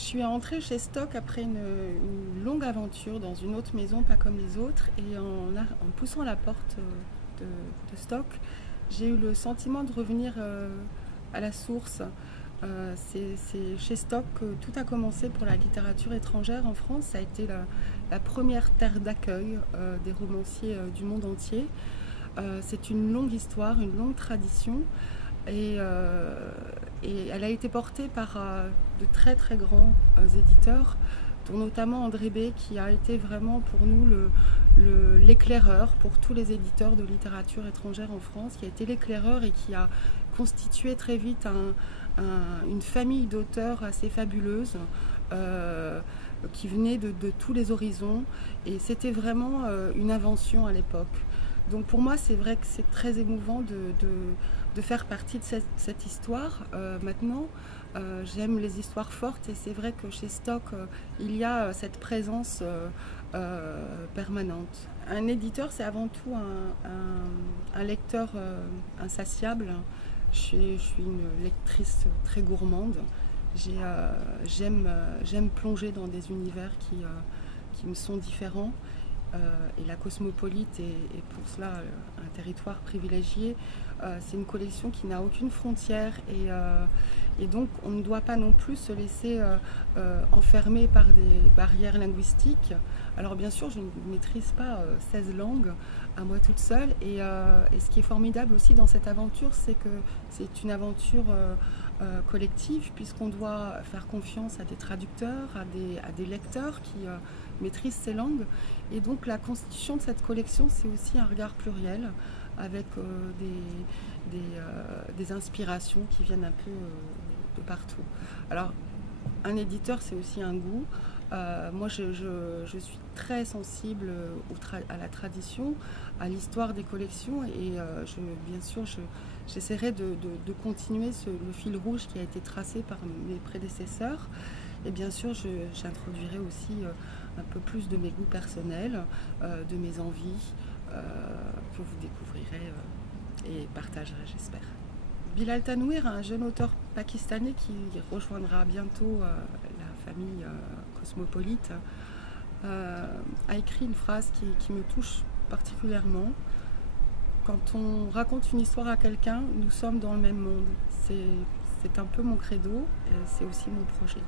Je suis entrée chez Stock après une longue aventure dans une autre maison, pas comme les autres, et en poussant la porte de Stock, j'ai eu le sentiment de revenir à la source. C'est chez Stock que tout a commencé pour la littérature étrangère en France. Ça a été la première terre d'accueil des romanciers du monde entier. C'est une longue histoire, une longue tradition. Et, euh, et elle a été portée par de très très grands éditeurs, dont notamment André B, qui a été vraiment pour nous l'éclaireur pour tous les éditeurs de littérature étrangère en France, qui a été l'éclaireur et qui a constitué très vite une famille d'auteurs assez fabuleuse, qui venait de tous les horizons, et c'était vraiment une invention à l'époque. Donc pour moi, c'est vrai que c'est très émouvant de faire partie de cette histoire. Maintenant, j'aime les histoires fortes, et c'est vrai que chez Stock, il y a cette présence permanente. Un éditeur, c'est avant tout un lecteur insatiable. Je suis une lectrice très gourmande. J'aime plonger dans des univers qui me sont différents. Et la Cosmopolite est pour cela un territoire privilégié. C'est une collection qui n'a aucune frontière, et donc on ne doit pas non plus se laisser enfermer par des barrières linguistiques. Alors bien sûr, je ne maîtrise pas 16 langues à moi toute seule, et ce qui est formidable aussi dans cette aventure, c'est que c'est une aventure collective, puisqu'on doit faire confiance à des traducteurs, à des lecteurs qui maîtrisent ces langues. Et donc la constitution de cette collection, c'est aussi un regard pluriel, avec des inspirations qui viennent un peu de partout. Alors, un éditeur, c'est aussi un goût. Moi, je suis très sensible à la tradition, à l'histoire des collections, et bien sûr, j'essaierai de continuer le fil rouge qui a été tracé par mes prédécesseurs. Et bien sûr, j'introduirai aussi un peu plus de mes goûts personnels, de mes envies, que vous découvrirez et partagerez, j'espère. Bilal Tanouir, un jeune auteur pakistanais qui rejoindra bientôt la famille Cosmopolite, a écrit une phrase qui me touche particulièrement. Quand on raconte une histoire à quelqu'un, nous sommes dans le même monde. C'est un peu mon credo, et c'est aussi mon projet.